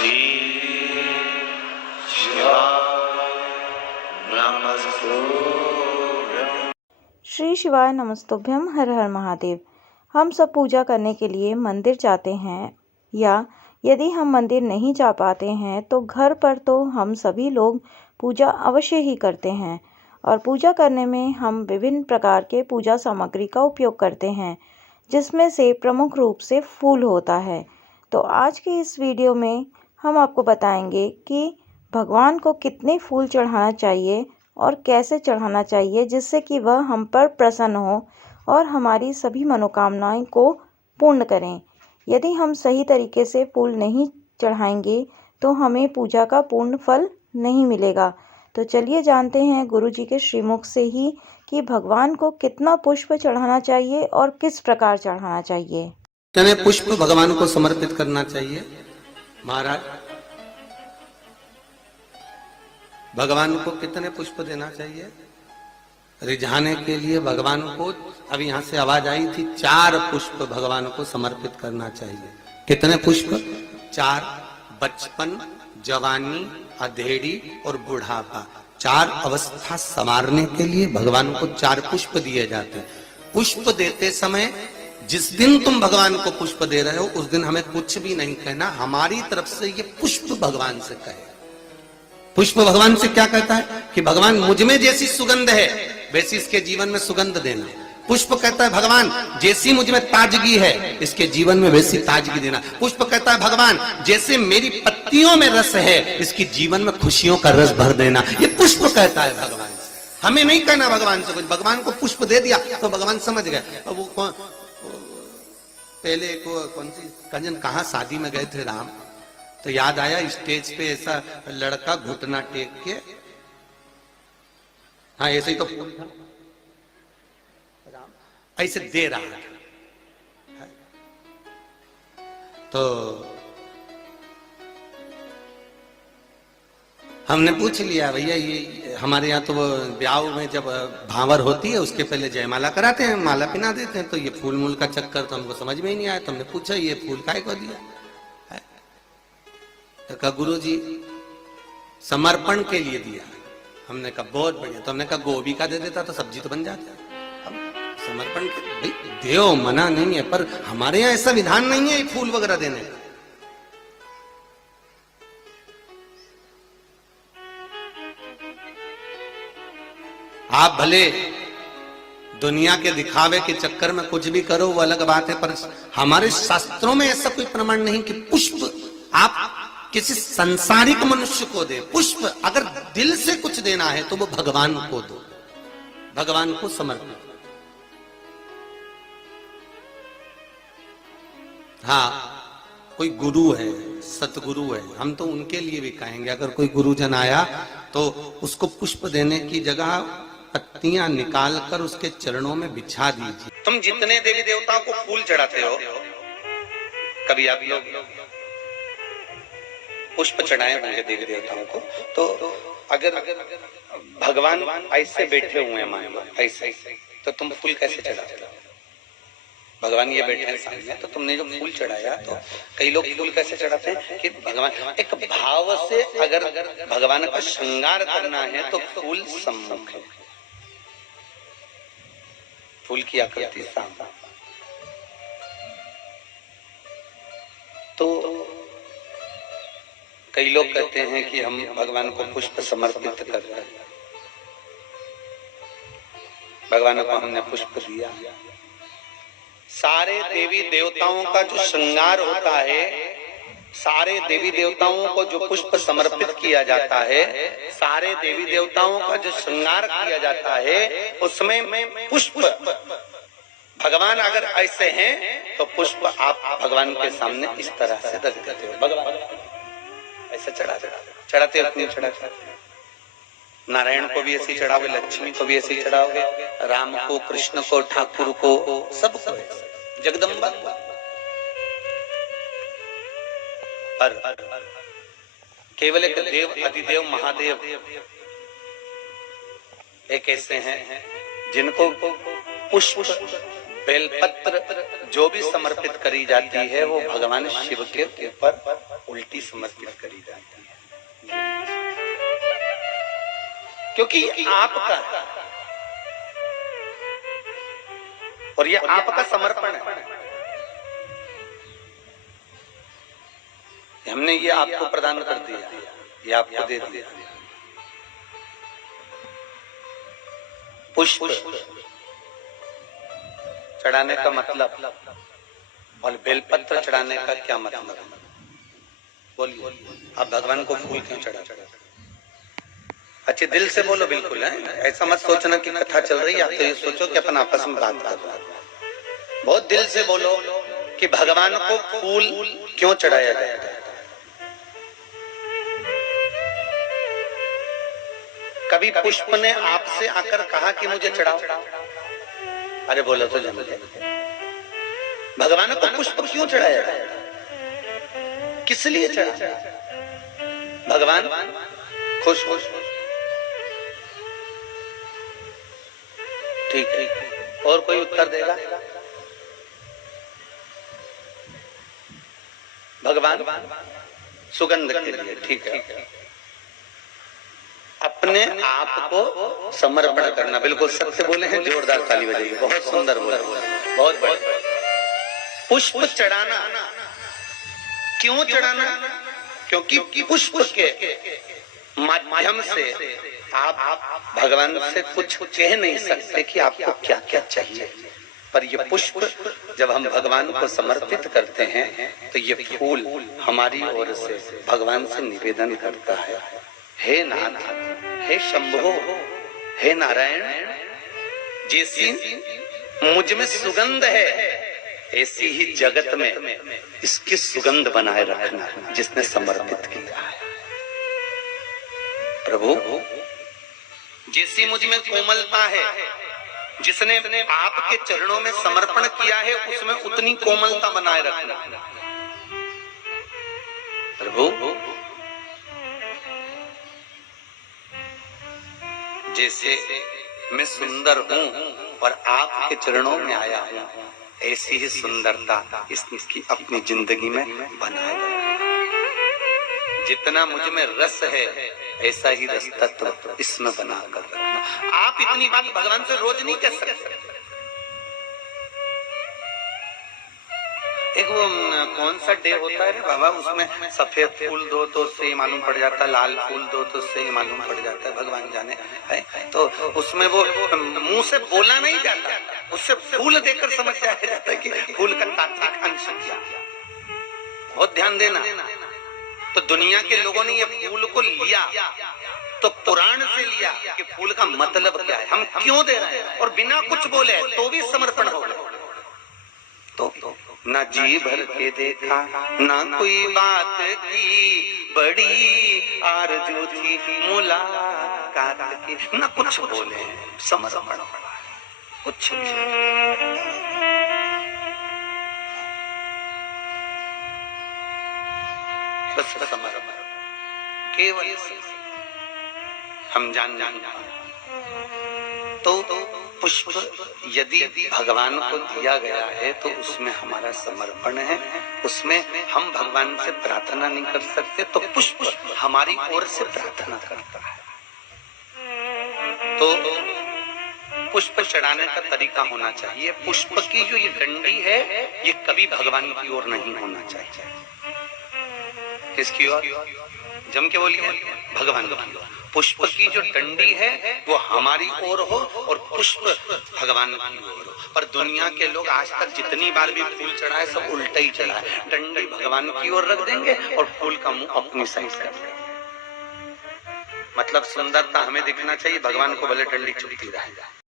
श्री शिवाय नमस्तुभ्यं। श्री शिवाय नमस्तुभ्यम। हर हर महादेव। हम सब पूजा करने के लिए मंदिर जाते हैं, या यदि हम मंदिर नहीं जा पाते हैं तो घर पर तो हम सभी लोग पूजा अवश्य ही करते हैं। और पूजा करने में हम विभिन्न प्रकार के पूजा सामग्री का उपयोग करते हैं, जिसमें से प्रमुख रूप से फूल होता है। तो आज की इस वीडियो में हम आपको बताएंगे कि भगवान को कितने फूल चढ़ाना चाहिए और कैसे चढ़ाना चाहिए, जिससे कि वह हम पर प्रसन्न हो और हमारी सभी मनोकामनाएं को पूर्ण करें। यदि हम सही तरीके से फूल नहीं चढ़ाएंगे तो हमें पूजा का पूर्ण फल नहीं मिलेगा। तो चलिए जानते हैं गुरु जी के श्रीमुख से ही कि भगवान को कितना पुष्प चढ़ाना चाहिए और किस प्रकार चढ़ाना चाहिए। कितने पुष्प भगवान को समर्पित करना चाहिए महाराज? भगवान को कितने पुष्प देना चाहिए? रिझाने के लिए भगवान को, अभी यहां से आवाज आई थी, 4 पुष्प भगवान को समर्पित करना चाहिए। कितने पुष्प? 4। बचपन, जवानी, अधेड़ी और बुढ़ापा, 4 अवस्था संवारने के लिए भगवान को 4 पुष्प दिए जाते हैं। पुष्प देते समय जिस दिन तुम भगवान को पुष्प दे रहे हो उस दिन हमें कुछ भी नहीं कहना, हमारी तरफ से ये पुष्प भगवान से कहे। पुष्प भगवान से क्या कहता है कि भगवान मुझ में जैसी सुगंध है वैसी इसके जीवन में सुगंध देना। पुष्प कहता है भगवान जैसी मुझ में ताजगी है इसके जीवन में वैसी ताजगी देना। पुष्प कहता है भगवान जैसे मेरी पत्तियों में रस है इसकी जीवन में खुशियों का रस भर देना। ये पुष्प कहता है भगवान से, हमें नहीं कहना भगवान से कुछ। भगवान को पुष्प दे दिया तो भगवान समझ गए। और वो पहले को कौन सी कंजन कहाँ शादी में गए थे राम, तो याद आया स्टेज पे ऐसा लड़का घुटना टेक के, हाँ ऐसे ही तो फूल था, राम ऐसे दे रहा था। तो हमने पूछ लिया भैया ये हमारे यहाँ तो ब्याह में जब भावर होती है उसके पहले जयमाला कराते हैं, माला पिना देते हैं, तो ये फूल मूल का चक्कर तो हमको समझ में ही नहीं आया। तो हमने पूछा ये फूल काहे को दिया? तो कहा गुरु जी समर्पण के लिए दिया। हमने कहा बहुत बढ़िया। तो हमने कहा गोभी का दे देता तो सब्जी तो बन जाता। समर्पण के देव मना नहीं है, पर हमारे यहाँ ऐसा विधान नहीं है फूल वगैरह देने का। आप भले दुनिया के दिखावे के चक्कर में कुछ भी करो वो अलग बात है, पर हमारे शास्त्रों में ऐसा कोई प्रमाण नहीं कि पुष्प आप किसी संसारिक मनुष्य को दे। पुष्प अगर दिल से कुछ देना है तो वो भगवान को दो, भगवान को समर्पित। हाँ कोई गुरु है, सतगुरु है, हम तो उनके लिए भी कहेंगे अगर कोई गुरुजन आया तो उसको पुष्प देने की जगह पत्तियां निकाल कर उसके चरणों में बिछा दीजिए। तुम जितने देवी देवताओं को फूल चढ़ाते हो, कभी आप लोग पुष्प चढ़ाए होंगे देवी देवताओं को, तो अगर भगवान ऐसे बैठे हुए हैं मानो ऐसे, तो तुम फूल कैसे चढ़ाते हो? भगवान ये बैठे हैं सामने, तो तुमने जो फूल चढ़ाया, तो कई लोग फूल कैसे चढ़ाते हैं कि भगवान एक भाव से, अगर भगवान का श्रृंगार करना है तो फूल सम्मुख है, फूल की आकृति सामने। तो कई लोग कहते हैं कि हम भगवान को पुष्प समर्पित कर रहे हैं, भगवान को हमने पुष्प दिया। सारे देवी देवताओं का जो श्रृंगार होता है, सारे देवी देवताओं को जो पुष्प समर्पित किया जाता है, सारे देवी देवताओं का जो श्रृंगार किया जाता है, उसमें पुष्प भगवान अगर ऐसे हैं तो पुष्प आप भगवान के सामने इस तरह से रख देते हो। भगवान ऐसे चढ़ाते हो, चढ़ाते नारायण को भी ऐसे चढ़ाओगे, लक्ष्मी को भी ऐसे चढ़ाओगे, राम को, कृष्ण को, ठाकुर को, सबको, जगदम्बा। पर केवल एक देव, अधिदेव, महादेव एक ऐसे हैं जिनको पुष्प बेलपत्र जो भी समर्पित करी जाती है वो भगवान शिव के ऊपर उल्टी समर्पित करी जाती है, क्योंकि आपका और ये आपका समर्पण है। हमने ये आपको प्रदान कर दिया, ये आपको दे दिया। पुष्प चढ़ाने का मतलब और बेलपत्र चढ़ाने का क्या मतलब है? बोलिए, आप भगवान को फूल क्यों चढ़ाते? अच्छे दिल से बोलो, बिल्कुल है, ऐसा मत सोचना कि कथा चल रही है। आप तो ये सोचो कि अपन आपस में बात कर रहे हैं। बहुत दिल से बोलो कि भगवान को फूल क्यों चढ़ाया जाता है। कभी पुष्प ने आपसे आकर कहा कि मुझे चढ़ाओ? अरे बोलो तो जम जाए। भगवान को पुष्प क्यों चढ़ाया जाता है? किस लिए चढ़ाया? भगवान खुश हो। ठीक, और कोई उत्तर देगा? भगवान सुगंध के लिए, ठीक है। अपने आप को समर्पण करना, बिल्कुल सत्य बोले हैं, जोरदार ताली बजाइए, बहुत सुंदर बोले, बहुत बढ़िया। पुष्प चढ़ाना क्यों चढ़ाना? क्योंकि पुष्प के माध्यम से आप भगवान से कुछ कह नहीं सकते कि आपको क्या क्या चाहिए, पर ये पुष्प जब हम भगवान को समर्पित करते हैं तो ये फूल हमारी ओर से भगवान से निवेदन करता है, हे नाथ, हे शंभो, हे नारायण, जैसी मुझ में सुगंध है ऐसी ही जगत में इसकी सुगंध बनाए रखना, जिसने समर्पित किया है। प्रभु, जैसी मुझ में कोमलता है, जिसने आपके चरणों में समर्पण किया है, उसमें उतनी कोमलता बनाए रखना। प्रभु, जैसे मैं सुंदर हूँ और आपके चरणों में आया हूँ, ऐसी ही सुंदरता इसकी अपनी जिंदगी में बनाए रखना। जितना मुझ में रस है ऐसा ही रस तत्व इसमें बनाकर रखना। आप इतनी बात भगवान से रोज नहीं कह सकते। एक वो कौन सा डे होता है रे बाबा, उसमें सफेद फूल दो तो उससे ही मालूम पड़ जाता है, लाल फूल दो तो उससे ही मालूम पड़ जाता है, भगवान जाने है। तो उसमें वो मुंह से बोला नहीं जाता, उससे फूल देकर समझ जाया जाता है कि फूल का तात्विक अंश क्या। बहुत ध्यान देना। तो दुनिया के लोगों ने ये फूल को लिया तो पुराण से लिया कि फूल का मतलब क्या है, हम क्यों दे रहे हैं, और बिना कुछ बोले तो भी समर्पण हो गया। तो ना जी भर के देखा, ना कोई बात की, बड़ी आरज़ू थी मुलाकात की, ना कुछ बोले, समर्पण कुछ बस समर्पण, केवल हम जान तो पुष्प यदि भगवान को दिया गया है तो उसमें हमारा समर्पण है, उसमें हम भगवान से प्रार्थना नहीं कर सकते, तो पुष्प हमारी ओर से प्रार्थना करता है। तो पुष्प चढ़ाने का तरीका होना चाहिए। पुष्प की जो ये डंडी है ये कभी भगवान की ओर नहीं होना चाहिए। किसकी ओर? जम के बोलिए, भगवान की ओर। पुष्प की जो डंडी है वो हमारी ओर हो और पुष्प भगवान की ओर हो। पर दुनिया के लोग आज तक जितनी बार भी फूल चढ़ाए सब उल्टा ही चढ़ाए, डंडी भगवान की ओर रख देंगे और फूल का मुंह अपनी साइड कर देंगे। मतलब सुंदरता हमें दिखना चाहिए, भगवान को भले डंडी चुभती रहे।